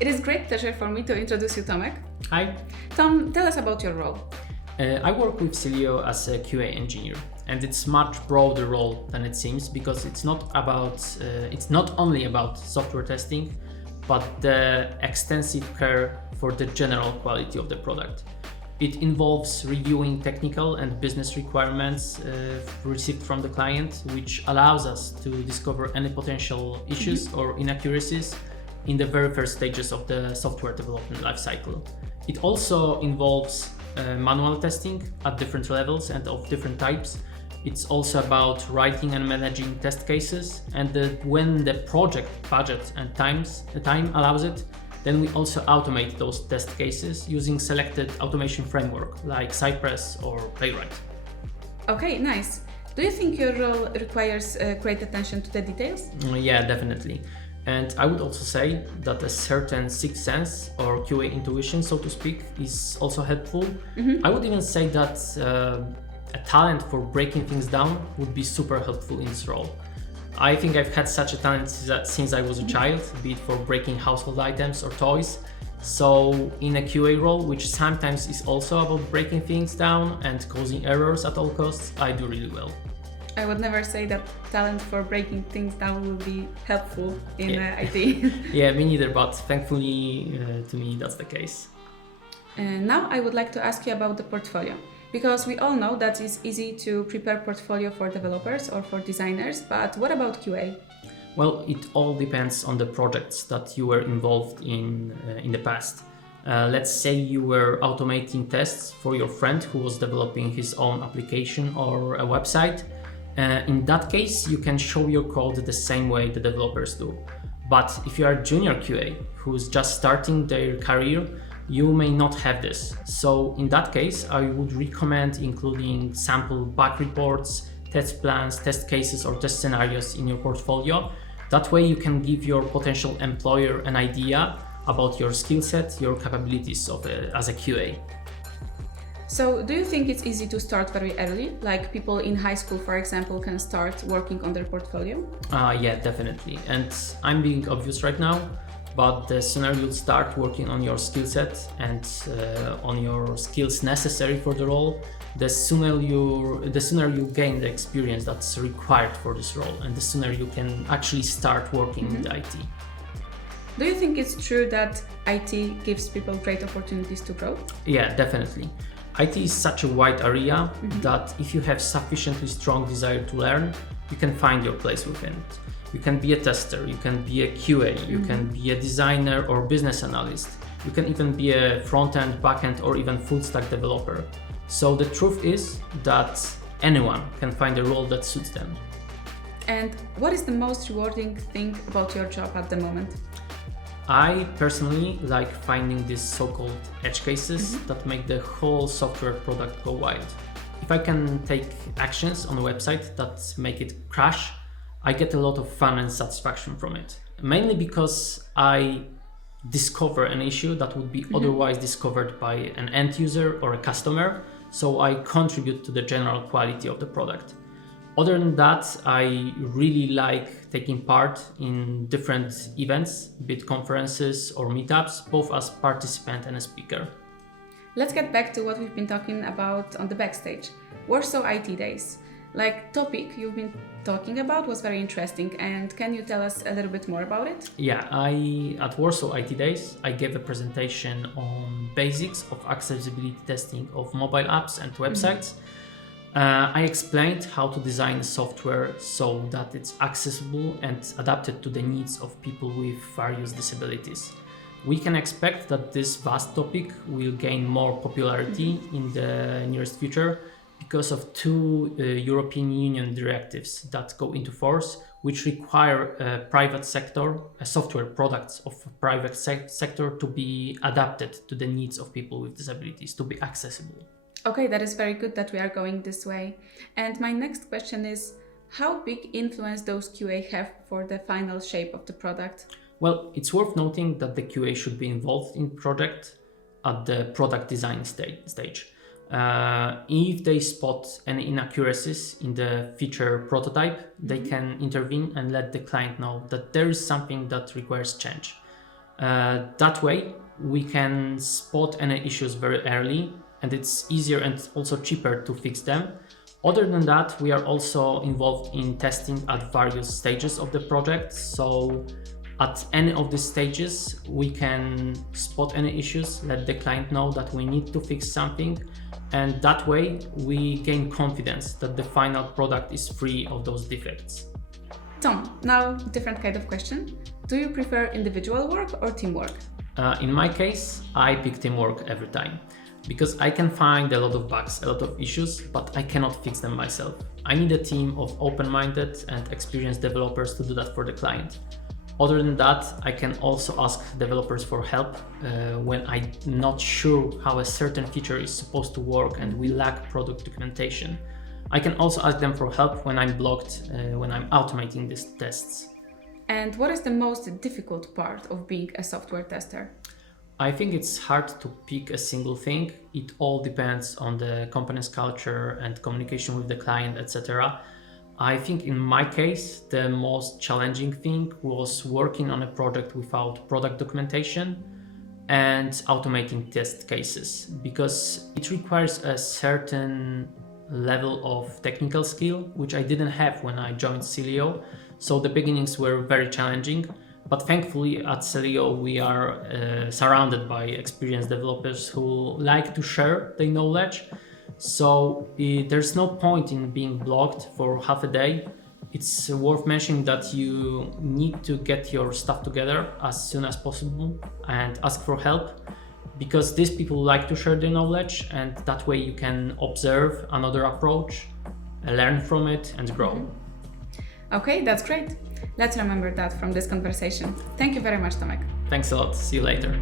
It is great pleasure for me to introduce you, Tomek. Hi, Tom, tell us about your role. I work with Celio as a QA engineer, and it's much broader role than it seems because it's not only about software testing, but the extensive care for the general quality of the product. It involves reviewing technical and business requirements received from the client, which allows us to discover any potential issues or inaccuracies in the very first stages of the software development lifecycle. It also involves manual testing at different levels and of different types. It's also about writing and managing test cases, and when the project budget and time allows it, then we also automate those test cases using selected automation framework like Cypress or Playwright. Okay, nice. Do you think your role requires great attention to the details? Yeah, definitely. And I would also say that a certain sixth sense or QA intuition, so to speak, is also helpful. I would even say that a talent for breaking things down would be super helpful in this role. I think I've had such a talent since I was a child, be it for breaking household items or toys. So in a QA role, which sometimes is also about breaking things down and causing errors at all costs, I do really well. I would never say that talent for breaking things down will be helpful in IT. Yeah, me neither, but thankfully to me that's the case. Now I would like to ask you about the portfolio, because we all know that it's easy to prepare portfolio for developers or for designers, but what about QA? Well, it all depends on the projects that you were involved in the past. Let's say you were automating tests for your friend who was developing his own application or a website. In that case, you can show your code the same way the developers do. But if you are a junior QA who's just starting their career, you may not have this. So in that case, I would recommend including sample bug reports, test plans, test cases, or test scenarios in your portfolio. That way you can give your potential employer an idea about your skill set, your capabilities as a QA. So do you think it's easy to start very early? Like people in high school, for example, can start working on their portfolio? Yeah, definitely. And I'm being obvious right now, but the sooner you start working on your skill set and on your skills necessary for the role, the sooner you gain the experience that's required for this role, and the sooner you can actually start working with IT. Do you think it's true that IT gives people great opportunities to grow? Yeah, definitely. IT is such a wide area that if you have sufficiently strong desire to learn, you can find your place within it. You can be a tester, you can be a QA, you can be a designer or business analyst, you can even be a front-end, back-end, or even full-stack developer. So the truth is that anyone can find a role that suits them. And what is the most rewarding thing about your job at the moment? I personally like finding these so-called edge cases that make the whole software product go wild. If I can take actions on a website that make it crash, I get a lot of fun and satisfaction from it. Mainly because I discover an issue that would be otherwise discovered by an end user or a customer, so I contribute to the general quality of the product. Other than that, I really like taking part in different events, be it conferences or meetups, both as participant and a speaker. Let's get back to what we've been talking about on the backstage. Warsaw IT Days. Like topic you've been talking about was very interesting, and can you tell us a little bit more about it? Yeah, at Warsaw IT Days, I gave a presentation on basics of accessibility testing of mobile apps and websites. I explained how to design software so that it's accessible and adapted to the needs of people with various disabilities. We can expect that this vast topic will gain more popularity in the nearest future because of two European Union directives that go into force, which require private sector, software products of private sector to be adapted to the needs of people with disabilities, to be accessible. Okay, that is very good that we are going this way. And my next question is, how big influence those QA have for the final shape of the product? Well, it's worth noting that the QA should be involved in project at the product design stage. If they spot any inaccuracies in the feature prototype, they can intervene and let the client know that there is something that requires change. That way, we can spot any issues very early, and it's easier and also cheaper to fix them. Other than that, we are also involved in testing at various stages of the project. So at any of these stages, we can spot any issues, let the client know that we need to fix something, and that way we gain confidence that the final product is free of those defects. Tom, now different kind of question. Do you prefer individual work or teamwork? In my case, I pick teamwork every time, because I can find a lot of bugs, a lot of issues, but I cannot fix them myself. I need a team of open-minded and experienced developers to do that for the client. Other than that, I can also ask developers for help when I'm not sure how a certain feature is supposed to work and we lack product documentation. I can also ask them for help when I'm blocked, when I'm automating these tests. And what is the most difficult part of being a software tester? I think it's hard to pick a single thing. It all depends on the company's culture and communication with the client, etc. I think in my case, the most challenging thing was working on a project without product documentation and automating test cases, because it requires a certain level of technical skill, which I didn't have when I joined Celio. So the beginnings were very challenging, but thankfully at Celio we are surrounded by experienced developers who like to share their knowledge. So there's no point in being blocked for half a day. It's worth mentioning that you need to get your stuff together as soon as possible and ask for help, because these people like to share their knowledge, and that way you can observe another approach, learn from it and grow. Okay, that's great. Let's remember that from this conversation. Thank you very much, Tomek. Thanks a lot. See you later.